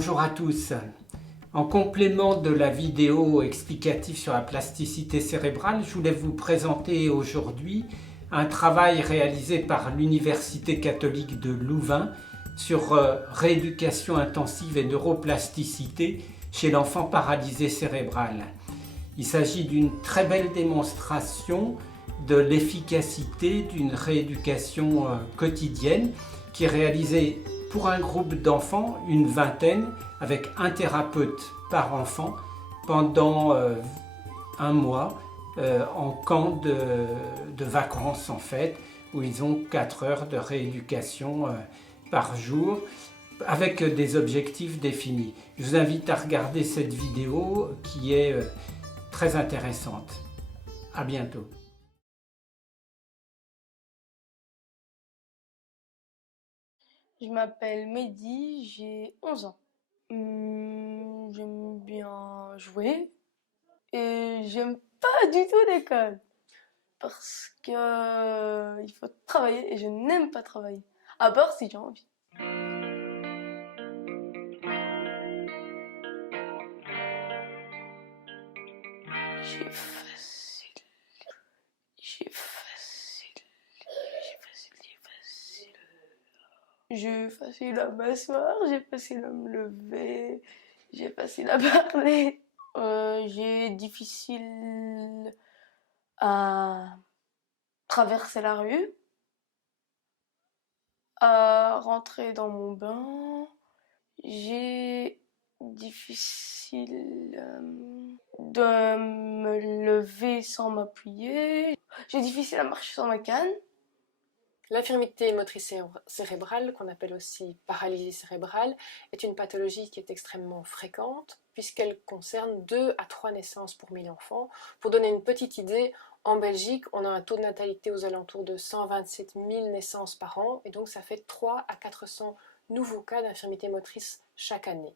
Bonjour à tous. En complément de la vidéo explicative sur la plasticité cérébrale, je voulais vous présenter aujourd'hui un travail réalisé par l'Université catholique de Louvain sur rééducation intensive et neuroplasticité chez l'enfant paralysé cérébral. Il s'agit d'une très belle démonstration de l'efficacité d'une rééducation quotidienne qui est réalisée pour un groupe d'enfants, une vingtaine, avec un thérapeute par enfant pendant un mois en camp de vacances en fait, où ils ont 4 heures de rééducation par jour avec des objectifs définis. Je vous invite à regarder cette vidéo qui est très intéressante. À bientôt. Je m'appelle Mehdi, j'ai 11 ans. J'aime bien jouer et j'aime pas du tout l'école parce que il faut travailler et je n'aime pas travailler. À part si j'ai envie. J'ai facile, j'ai facile, j'ai facile. J'ai facile à m'asseoir, j'ai facile à me lever, j'ai facile à parler. J'ai difficile à traverser la rue, à rentrer dans mon bain. J'ai difficile de me lever sans m'appuyer. J'ai difficile à marcher sans ma canne. L'infirmité motrice cérébrale, qu'on appelle aussi paralysie cérébrale, est une pathologie qui est extrêmement fréquente puisqu'elle concerne 2 à 3 naissances pour 1000 enfants. Pour donner une petite idée, en Belgique, on a un taux de natalité aux alentours de 127 000 naissances par an et donc ça fait 3 à 400 nouveaux cas d'infirmité motrice chaque année.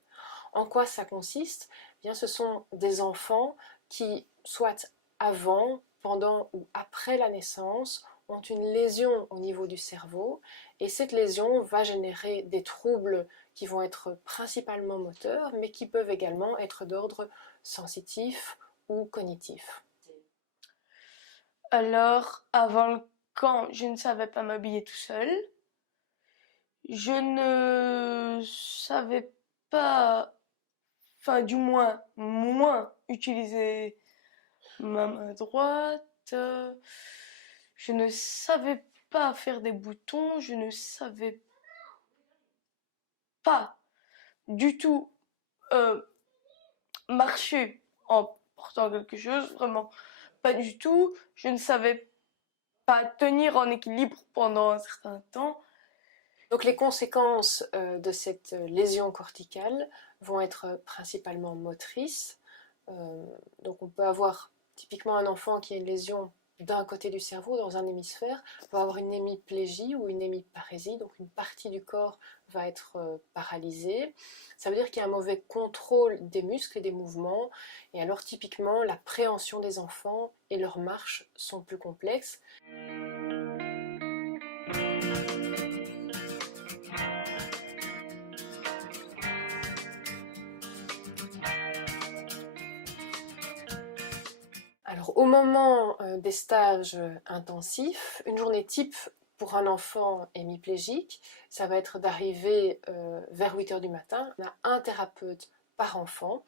En quoi ça consiste? Eh bien, ce sont des enfants qui, soit avant, pendant ou après la naissance, ont une lésion au niveau du cerveau et cette lésion va générer des troubles qui vont être principalement moteurs mais qui peuvent également être d'ordre sensitif ou cognitif. Alors, avant le camp, je ne savais pas m'habiller tout seul. Je ne savais pas, enfin du moins, utiliser ma main droite. Je ne savais pas faire des boutons, je ne savais pas du tout marcher en portant quelque chose, vraiment pas du tout. Je ne savais pas tenir en équilibre pendant un certain temps. Donc les conséquences de cette lésion corticale vont être principalement motrices. Donc on peut avoir typiquement un enfant qui a une lésion d'un côté du cerveau, dans un hémisphère, va avoir une hémiplégie ou une hémiparésie, donc une partie du corps va être paralysée. Ça veut dire qu'il y a un mauvais contrôle des muscles et des mouvements, et alors typiquement la préhension des enfants et leur marche sont plus complexes. Alors, au moment des stages intensifs, une journée type pour un enfant hémiplégique, ça va être d'arriver vers 8 h du matin. On a un thérapeute par enfant.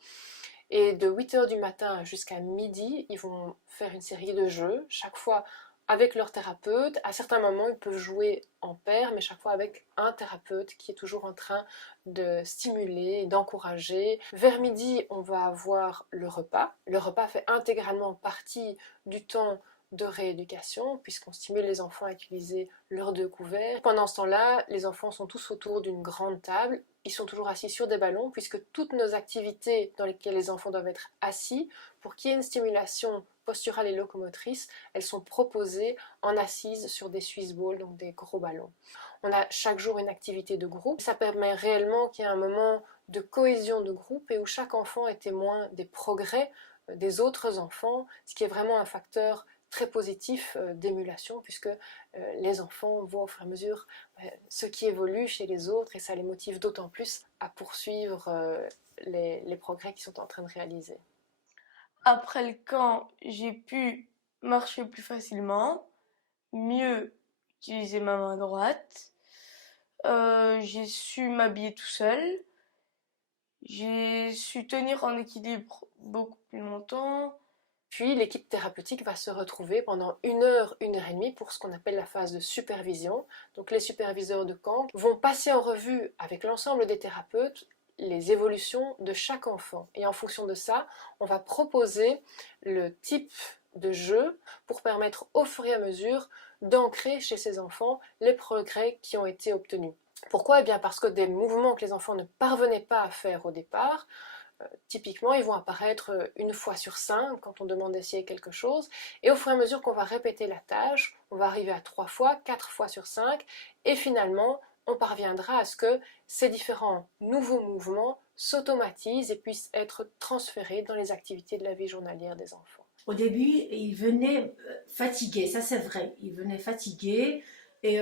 Et de 8 h du matin jusqu'à midi, ils vont faire une série de jeux, chaque fois avec leur thérapeute. À certains moments, ils peuvent jouer en paire, mais chaque fois avec un thérapeute qui est toujours en train de stimuler et d'encourager. Vers midi, on va avoir le repas. Le repas fait intégralement partie du temps de rééducation, puisqu'on stimule les enfants à utiliser leurs 2 couverts. Pendant ce temps-là, les enfants sont tous autour d'une grande table. Ils sont toujours assis sur des ballons, puisque toutes nos activités dans lesquelles les enfants doivent être assis, pour qu'il y ait une stimulation posturale et locomotrice, elles sont proposées en assise sur des Swiss balls, donc des gros ballons. On a chaque jour une activité de groupe. Ça permet réellement qu'il y ait un moment de cohésion de groupe et où chaque enfant est témoin des progrès des autres enfants, ce qui est vraiment un facteur très positif d'émulation, puisque les enfants voient au fur et à mesure ce qui évolue chez les autres et ça les motive d'autant plus à poursuivre les progrès qu'ils sont en train de réaliser. Après le camp, j'ai pu marcher plus facilement, mieux utiliser ma main droite. J'ai su m'habiller tout seul. J'ai su tenir en équilibre beaucoup plus longtemps. Puis l'équipe thérapeutique va se retrouver pendant 1 heure et demie pour ce qu'on appelle la phase de supervision. Donc les superviseurs de camp vont passer en revue avec l'ensemble des thérapeutes les évolutions de chaque enfant. Et en fonction de ça, on va proposer le type de jeu pour permettre au fur et à mesure d'ancrer chez ces enfants les progrès qui ont été obtenus. Pourquoi? Eh bien parce que des mouvements que les enfants ne parvenaient pas à faire au départ, typiquement, ils vont apparaître 1 fois sur 5 quand on demande d'essayer quelque chose. Et au fur et à mesure qu'on va répéter la tâche, on va arriver à 3 fois, 4 fois sur 5. Et finalement, on parviendra à ce que ces différents nouveaux mouvements s'automatisent et puissent être transférés dans les activités de la vie journalière des enfants. Au début, il venait fatigué, ça c'est vrai. Il venait fatigué. Et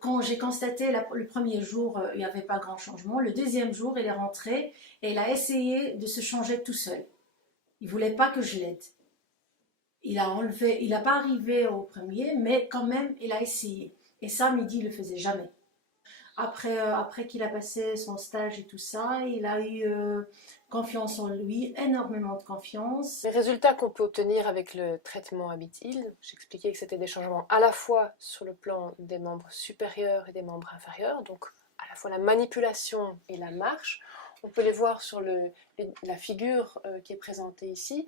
quand j'ai constaté le premier jour, il n'y avait pas grand changement. Le deuxième jour, il est rentré et il a essayé de se changer tout seul. Il ne voulait pas que je l'aide. Il n'a pas arrivé au premier, mais quand même, il a essayé. Et ça, Midi, il ne le faisait jamais. Après qu'il a passé son stage et tout ça, il a eu confiance en lui, énormément de confiance. Les résultats qu'on peut obtenir avec le traitement Habit-Heal, j'expliquais que c'était des changements à la fois sur le plan des membres supérieurs et des membres inférieurs, donc à la fois la manipulation et la marche. On peut les voir sur la figure qui est présentée ici.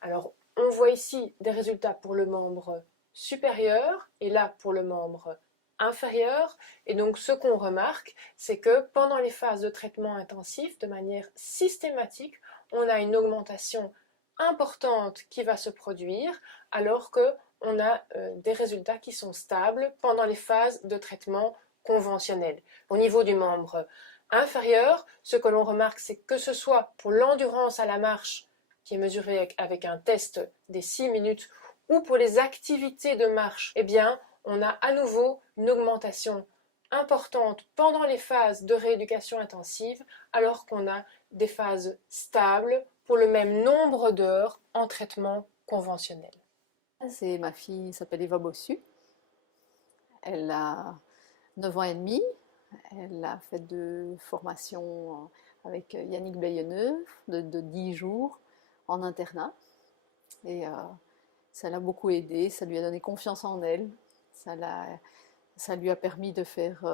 Alors, on voit ici des résultats pour le membre supérieur et là pour le membre inférieur. Et donc ce qu'on remarque, c'est que pendant les phases de traitement intensif, de manière systématique, on a une augmentation importante qui va se produire, alors qu'on a des résultats qui sont stables pendant les phases de traitement conventionnel. Au niveau du membre inférieur, ce que l'on remarque, c'est que ce soit pour l'endurance à la marche, qui est mesurée avec un test des 6 minutes, ou pour les activités de marche, eh bien, on a à nouveau une augmentation importante pendant les phases de rééducation intensive, alors qu'on a des phases stables pour le même nombre d'heures en traitement conventionnel. C'est ma fille, s'appelle Eva Bossu. Elle a 9 ans et demi. Elle a fait de formation avec Yannick Bleyeneuve de 10 jours en internat. Et ça l'a beaucoup aidée, ça lui a donné confiance en elle. Ça lui a permis de faire,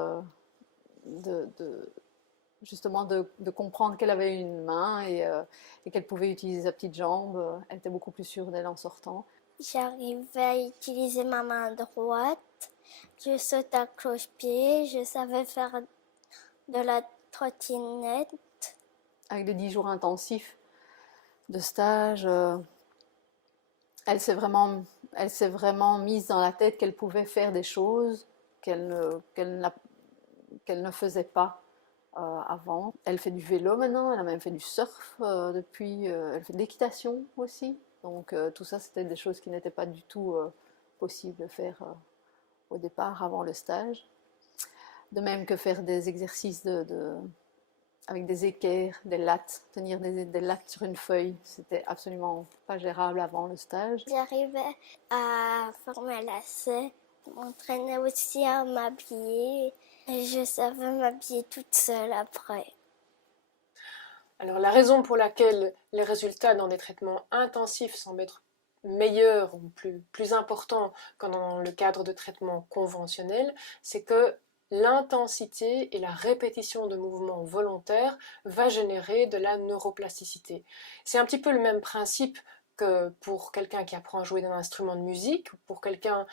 justement de comprendre qu'elle avait une main et qu'elle pouvait utiliser sa petite jambe. Elle était beaucoup plus sûre d'elle en sortant. J'arrivais à utiliser ma main droite, je saute à cloche-pied, je savais faire de la trottinette. Avec les 10 jours intensifs de stage, elle s'est vraiment mise dans la tête qu'elle pouvait faire des choses qu'elle ne faisait pas avant. Elle fait du vélo maintenant, elle a même fait du surf depuis, elle fait de l'équitation aussi. Donc tout ça, c'était des choses qui n'étaient pas du tout possibles de faire au départ, avant le stage. De même que faire des exercices avec des équerres, des lattes, tenir des lattes sur une feuille, c'était absolument pas gérable avant le stage. J'arrivais à faire mes lacets, je m'entraînais aussi à m'habiller et je savais m'habiller toute seule après. Alors la raison pour laquelle les résultats dans des traitements intensifs semblent être meilleurs ou plus importants que dans le cadre de traitements conventionnels, c'est que l'intensité et la répétition de mouvements volontaires va générer de la neuroplasticité. C'est un petit peu le même principe que pour quelqu'un qui apprend à jouer d'un instrument de musique, ou pour quelqu'un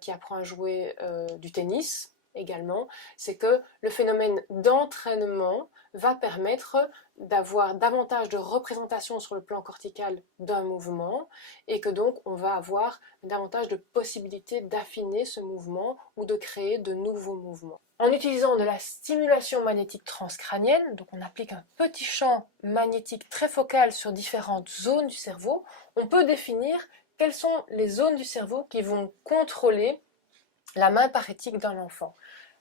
qui apprend à jouer du tennis également, c'est que le phénomène d'entraînement va permettre d'avoir davantage de représentation sur le plan cortical d'un mouvement et que donc on va avoir davantage de possibilités d'affiner ce mouvement ou de créer de nouveaux mouvements. En utilisant de la stimulation magnétique transcrânienne, donc on applique un petit champ magnétique très focal sur différentes zones du cerveau, on peut définir quelles sont les zones du cerveau qui vont contrôler la main parétique d'un enfant.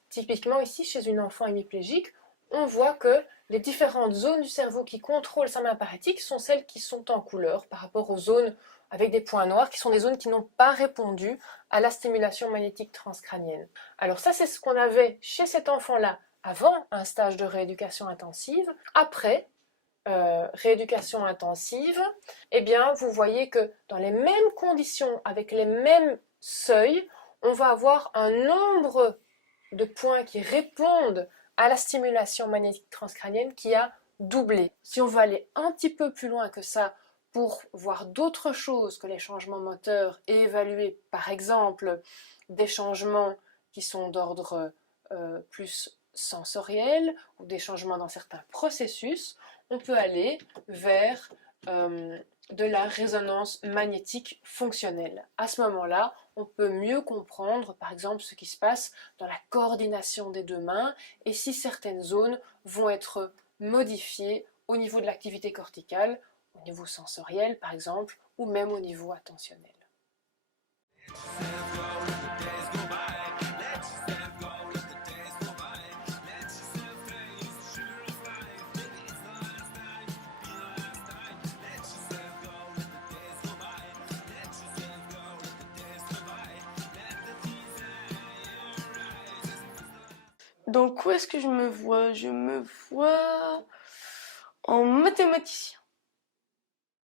Typiquement ici, chez une enfant hémiplégique, on voit que les différentes zones du cerveau qui contrôlent sa main parétique sont celles qui sont en couleur par rapport aux zones avec des points noirs, qui sont des zones qui n'ont pas répondu à la stimulation magnétique transcrânienne. Alors ça, c'est ce qu'on avait chez cet enfant-là avant un stage de rééducation intensive. Après rééducation intensive, eh bien, vous voyez que dans les mêmes conditions, avec les mêmes seuils, on va avoir un nombre de points qui répondent à la stimulation magnétique transcrânienne qui a doublé. Si on veut aller un petit peu plus loin que ça pour voir d'autres choses que les changements moteurs et évaluer par exemple des changements qui sont d'ordre plus sensoriel ou des changements dans certains processus, on peut aller vers de la résonance magnétique fonctionnelle. À ce moment-là, on peut mieux comprendre, par exemple, ce qui se passe dans la coordination des deux mains et si certaines zones vont être modifiées au niveau de l'activité corticale, au niveau sensoriel, par exemple, ou même au niveau attentionnel. Donc où est-ce que je me vois? Je me vois en mathématicien.